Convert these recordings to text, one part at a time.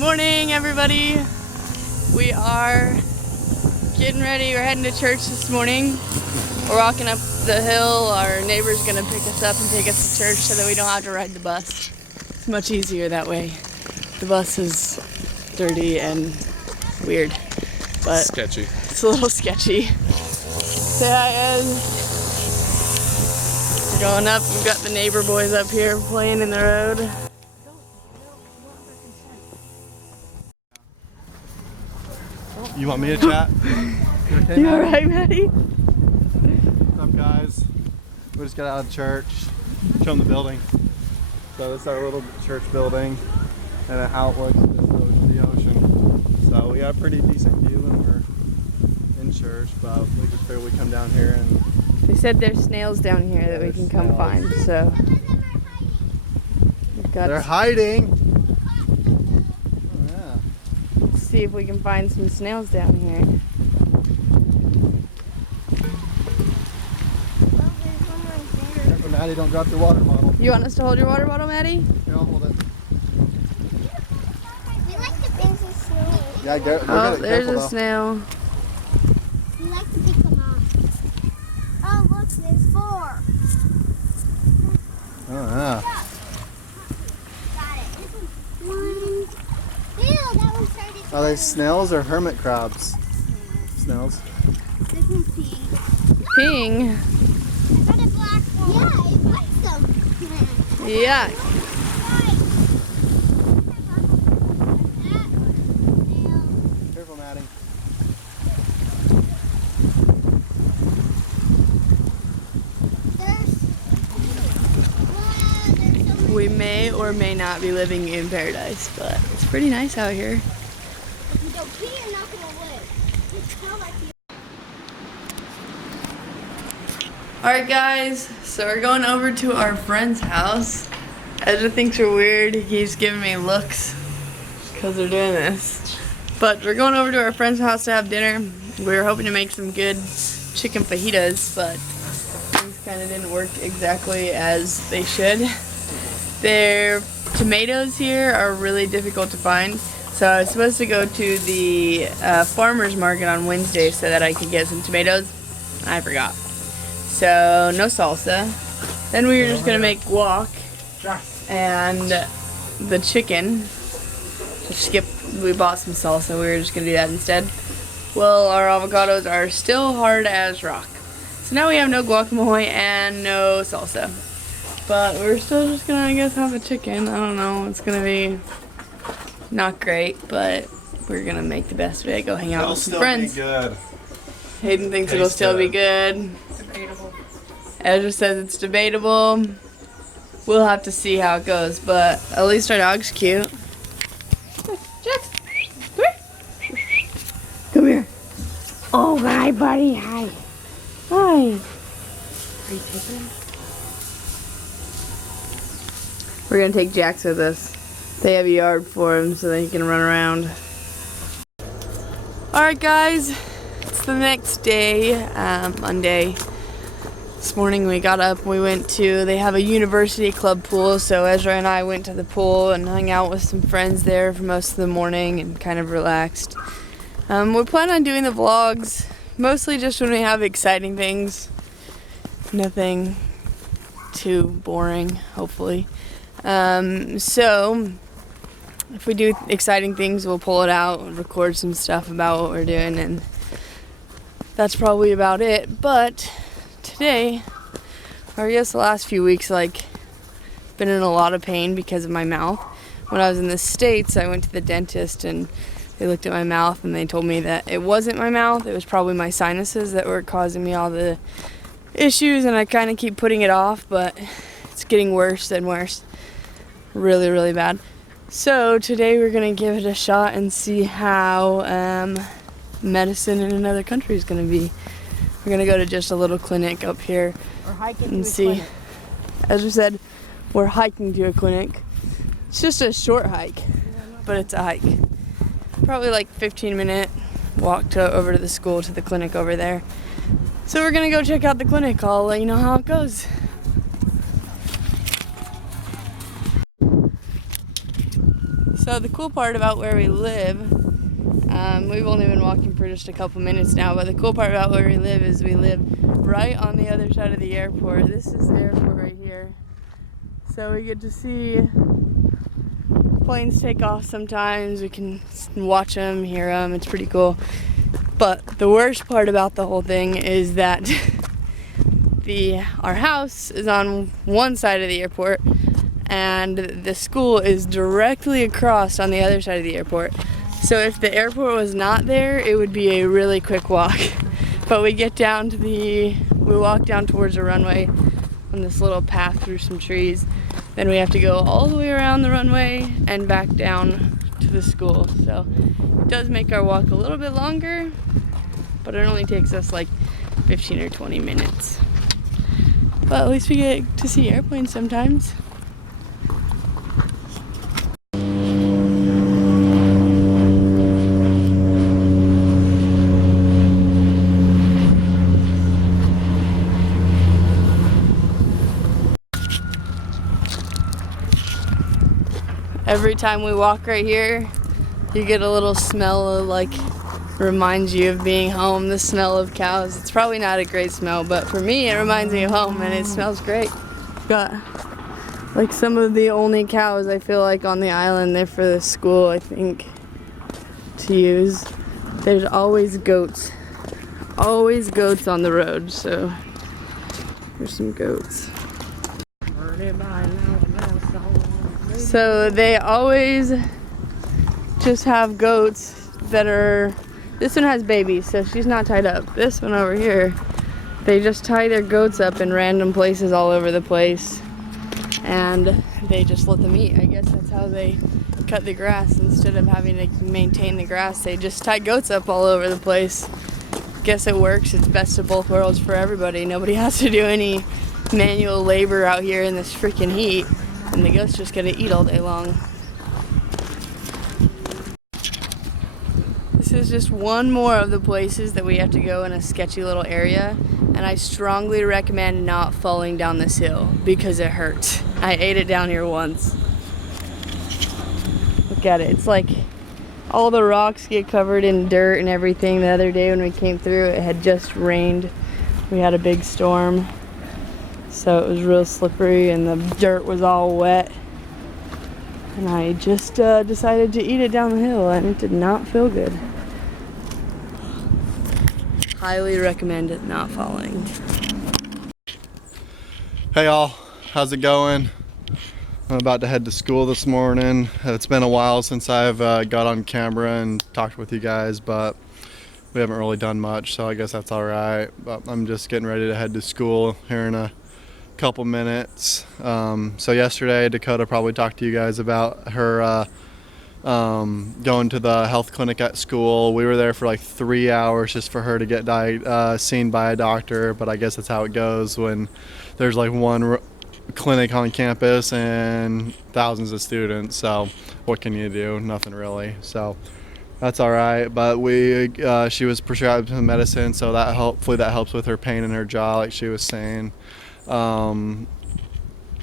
Morning, everybody. We are getting ready. We're heading to church this morning. We're walking up the hill. Our neighbor's gonna pick us up and take us to church so that we don't have to ride the bus. It's much easier that way. The bus is dirty and weird, but sketchy. It's a little sketchy. Say hi, Ed. We're going up. We've got the neighbor boys up here playing in the road. You want me to chat? You okay, You alright, Maddie? What's up, guys? We just got out of church. Show them the building. So this is our little church building, and it outlooks just over the ocean. So we got a pretty decent view when we're in church, but we just figured we'd come down here and... They said there's snails down here that we can come find, so... They're hiding! See if we can find some snails down here. Careful, Maddie, don't drop your water bottle. You want us to hold your water bottle, Maddie? Here, I'll hold it. We like to pick some snails. Yeah, go. Oh, there's a snail. We like to pick them off. Oh, look, there's 4. Oh, yeah. Got it. 1. Ew, that one started. Are they snails or hermit crabs? Snails. This one's pink. Peeing. I got a black one. Yeah, it bites them. Yeah. Careful, Maddie. We may or may not be living in paradise, but it's pretty nice out here. If you don't pee, you're not going to live. You smell like you. Alright guys, so we're going over to our friend's house. Ezra thinks we're weird. He keeps giving me looks because we're doing this. But we're going over to our friend's house to have dinner. We were hoping to make some good chicken fajitas, but things kind of didn't work exactly as they should. Their tomatoes here are really difficult to find. So I was supposed to go to the farmer's market on Wednesday so that I could get some tomatoes. I forgot. So no salsa. Then we were just gonna make guac and the chicken. We bought some salsa. We were just gonna do that instead. Well, our avocados are still hard as rock. So now we have no guacamole and no salsa. But we're still just gonna, I guess, have a chicken. I don't know. It's gonna be not great, but we're gonna make the best of it. Go hang out with some friends. Good. Hayden thinks it'll still be good. Debatable. Ezra says it's debatable. We'll have to see how it goes, but at least our dog's cute. Jax, come here. Come here. Oh, hi, buddy. Hi. Hi. Are you taking him? We're gonna take Jax with us. They have a yard for him so that he can run around. Alright guys, it's the next day, Monday. This morning we got up, they have a university club pool, so Ezra and I went to the pool and hung out with some friends there for most of the morning and kind of relaxed. We plan on doing the vlogs, mostly just when we have exciting things. Nothing too boring, hopefully. So if we do exciting things, we'll pull it out and record some stuff about what we're doing, and that's probably about it. But today, or I guess the last few weeks, been in a lot of pain because of my mouth. When I was in the States, I went to the dentist and they looked at my mouth and they told me that it wasn't my mouth, it was probably my sinuses that were causing me all the issues, and I kind of keep putting it off, but it's getting worse and worse. Really, really bad. So today we're gonna give it a shot and see how medicine in another country is gonna be. We're gonna go to just a little clinic up here and see. Ezra said we're hiking to a clinic. It's just a short hike, but it's a hike. Probably 15-minute walk over to the school to the clinic over there. So we're gonna go check out the clinic. I'll let you know how it goes. So the cool part about where we live, we've only been walking for just a couple minutes now, but the cool part about where we live is we live right on the other side of the airport. This is the airport right here. So we get to see planes take off sometimes. We can watch them, hear them. It's pretty cool. But the worst part about the whole thing is that our house is on one side of the airport and the school is directly across on the other side of the airport. So if the airport was not there, it would be a really quick walk. But we walk down towards the runway on this little path through some trees. Then we have to go all the way around the runway and back down to the school. So it does make our walk a little bit longer, but it only takes us like 15 or 20 minutes. But at least we get to see airplanes sometimes. Every time we walk right here, you get a little smell of, like, reminds you of being home, the smell of cows. It's probably not a great smell, but for me it reminds me of home and it smells great. Got like some of the only cows I feel like on the island. They're for the school, I think, to use. There's always goats on the road, so there's some goats. So they always just have goats that are, this one has babies, so she's not tied up. This one over here, they just tie their goats up in random places all over the place and they just let them eat. I guess that's how they cut the grass. Instead of having to maintain the grass, they just tie goats up all over the place. Guess it works. It's best of both worlds for everybody. Nobody has to do any manual labor out here in this freaking heat, and the goats just get to eat all day long. This is just one more of the places that we have to go in a sketchy little area, and I strongly recommend not falling down this hill because it hurts. I ate it down here once. Look at it. It's like all the rocks get covered in dirt and everything. The other day when we came through, it had just rained. We had a big storm, so it was real slippery and the dirt was all wet. And I just decided to eat it down the hill, and it did not feel good. Highly recommend it not falling. Hey y'all, how's it going? I'm about to head to school this morning. It's been a while since I've got on camera and talked with you guys, but we haven't really done much, so I guess that's all right. But I'm just getting ready to head to school here in a couple minutes. So yesterday, Dakota probably talked to you guys about her going to the health clinic at school. We were there for like 3 hours just for her to get seen by a doctor, but I guess that's how it goes when there's like one clinic on campus and thousands of students. So what can you do? Nothing really. So that's all right. But she was prescribed some medicine, so that hopefully that helps with her pain in her jaw, like she was saying.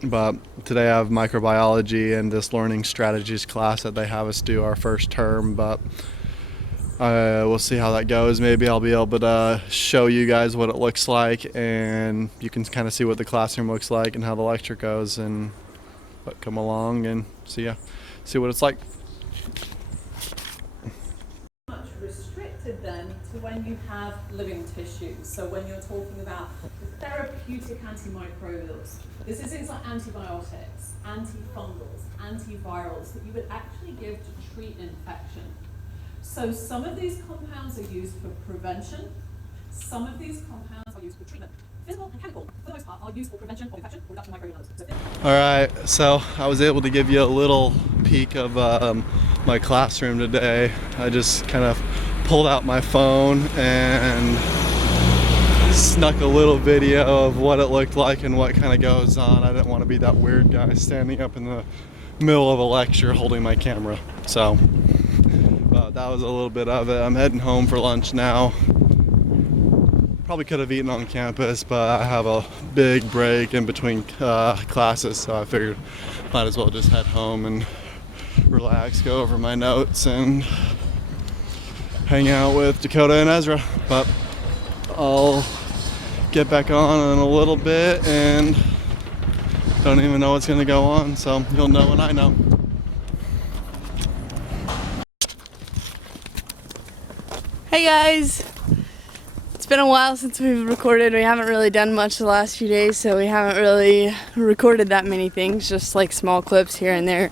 But today I have microbiology and this learning strategies class that they have us do our first term, but we'll see how that goes. Maybe I'll be able to show you guys what it looks like, and you can kind of see what the classroom looks like and how the lecture goes, and come along and see what it's like. Much restricted then to when you have living tissues. So when you're talking about the therapeutic antimicrobials, this is things like antibiotics, antifungals, antivirals that you would actually give to treat infection. So some of these compounds are used for prevention, some of these compounds are used for treatment. Physical and chemical, for the most part, are used for prevention of infection or reduction of microbial numbers. Alright, so I was able to give you a little peek of my classroom today. I just kind of pulled out my phone and snuck a little video of what it looked like and what kind of goes on. I didn't want to be that weird guy standing up in the middle of a lecture holding my camera. So that was a little bit of it. I'm heading home for lunch now. Probably could have eaten on campus, but I have a big break in between classes, so I figured might as well just head home and relax, go over my notes, and hang out with Dakota and Ezra. But I'll get back on in a little bit and don't even know what's going to go on, so you'll know when I know. Hey guys! It's been a while since we've recorded. We haven't really done much the last few days, so we haven't really recorded that many things, just like small clips here and there,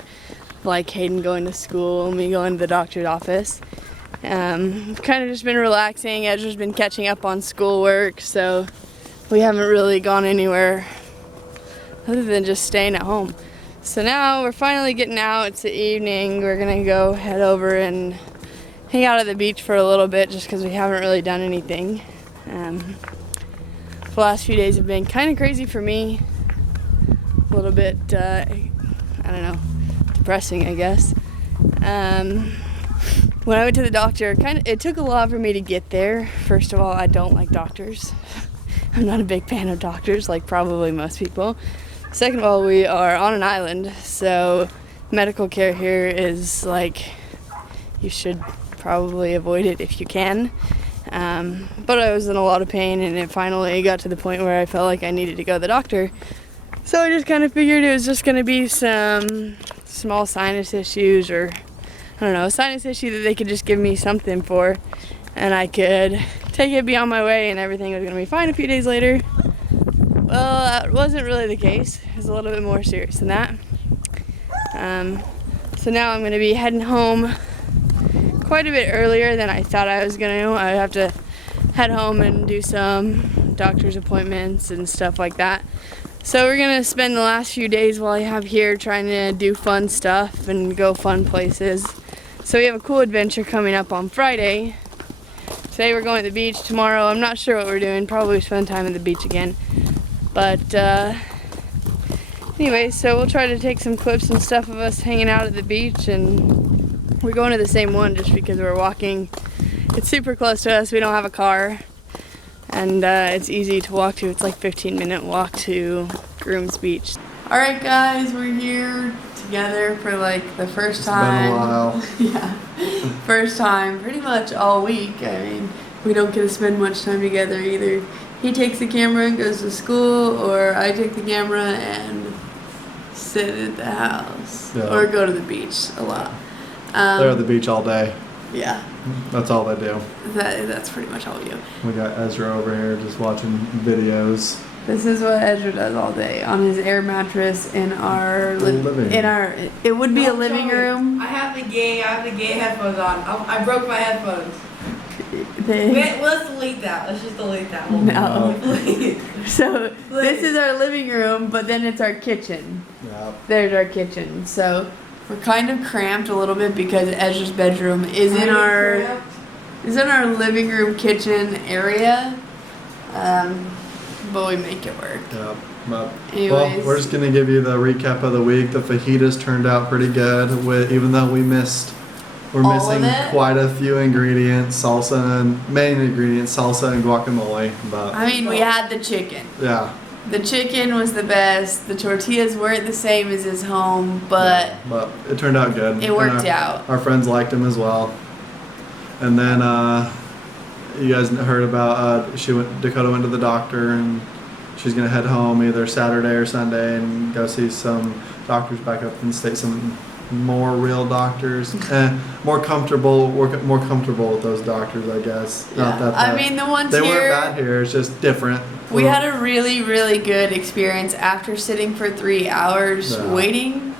like Hayden going to school, me going to the doctor's office. Kind of just been relaxing. Ezra's been catching up on schoolwork, so we haven't really gone anywhere other than just staying at home. So now we're finally getting out. It's the evening. We're gonna go head over and hang out at the beach for a little bit just because we haven't really done anything. The last few days have been kind of crazy for me. A little bit, I don't know, depressing, I guess. When I went to the doctor, it took a lot for me to get there. First of all, I don't like doctors. I'm not a big fan of doctors, like probably most people. Second of all, we are on an island, so medical care here is like, you should probably avoid it if you can. But I was in a lot of pain, and it finally got to the point where I felt like I needed to go to the doctor. So I just kind of figured it was just going to be some small sinus issues, or I don't know, a sinus issue that they could just give me something for, and I could take it, be on my way, and everything was going to be fine a few days later. Well, that wasn't really the case. It was a little bit more serious than that. So now I'm going to be heading home quite a bit earlier than I thought I was going to. I have to head home and do some doctor's appointments and stuff like that. So we're going to spend the last few days while I have here trying to do fun stuff and go fun places. So we have a cool adventure coming up on Friday. Today we're going to the beach. Tomorrow I'm not sure what we're doing. Probably spend time at the beach again. But anyway, so we'll try to take some clips and stuff of us hanging out at the beach, and we're going to the same one just because we're walking. It's super close to us. We don't have a car, and it's easy to walk to. It's like 15-minute walk to Groom's Beach. All right, guys, we're here together for like the first time. It's been a while. Yeah, first time pretty much all week. I mean, we don't get to spend much time together either. He takes the camera and goes to school, or I take the camera and sit at the house, Yeah. or go to the beach a lot. They're at the beach all day. Yeah, That's all they do. that's pretty much all we do. We got Ezra over here just watching videos. This is what Ezra does all day on his air mattress in our it would be a living room. I have the gay headphones on. I broke my headphones. They- Let's delete that. Let's just delete that one. No. Please. So this is our living room, but then it's our kitchen. Yeah. There's our kitchen. So we're kind of cramped a little bit because Ezra's bedroom is in our living room kitchen area. But we make it work. Yeah. But, Anyways. well, we're just gonna give you the recap of the week. The fajitas turned out pretty good. Even though we're All missing of it? quite a few ingredients, main ingredients, salsa and guacamole. But I mean, we had the chicken. yeah. The chicken was the best. The tortillas weren't the same as his home, but But it turned out good. it worked And out. Our friends liked them as well. And then you guys heard about Dakota went to the doctor, and she's gonna head home either Saturday or Sunday and go see some doctors back up in the state, some more real doctors, more comfortable with those doctors, I guess. Not Yeah. that I mean, the ones they here, weren't bad here. It's just different. we had a really, really good experience after sitting for 3 hours Yeah. waiting.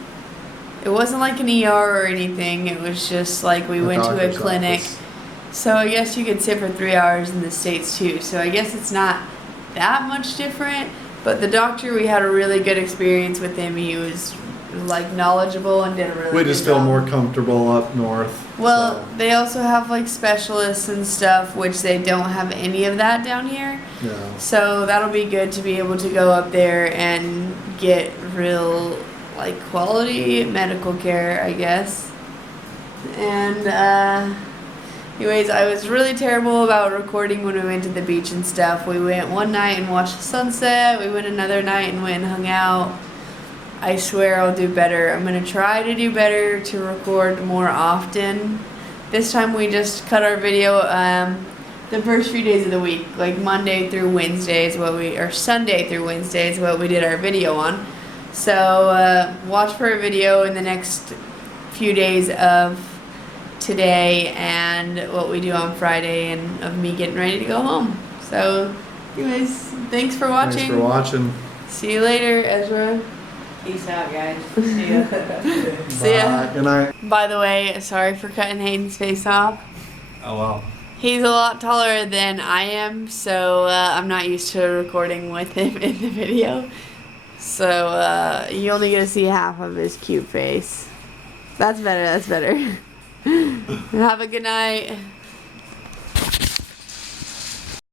It wasn't like an ER or anything. It was just like we The went to a doctor's clinic. office. So I guess you could sit for 3 hours in the States too. So I guess it's not that much different. But the doctor, we had a really good experience with him. He was like knowledgeable and did a really We good just feel job. more comfortable up north. Well, so, they also have like specialists and stuff, which they don't have any of that down here. yeah. So that'll be good to be able to go up there and get real like quality medical care, I guess. And anyways, I was really terrible about recording when we went to the beach and stuff. We went one night and watched the sunset. We went another night and went and hung out. I swear I'll do better. I'm gonna try to do better to record more often. This time we just cut our video the first few days of the week, like Monday through Wednesday is or Sunday through Wednesday is what we did our video on. So watch for a video in the next few days of today and what we do on Friday and of me getting ready to go home. So anyways, thanks for watching. Thanks for watching. See you later, Ezra. Peace out, guys. See ya. See ya. Bye. Good night. By the way, sorry for cutting Hayden's face off. Oh wow. He's a lot taller than I am, so I'm not used to recording with him in the video. So you only get to see half of his cute face. That's better, that's better. Have a good night.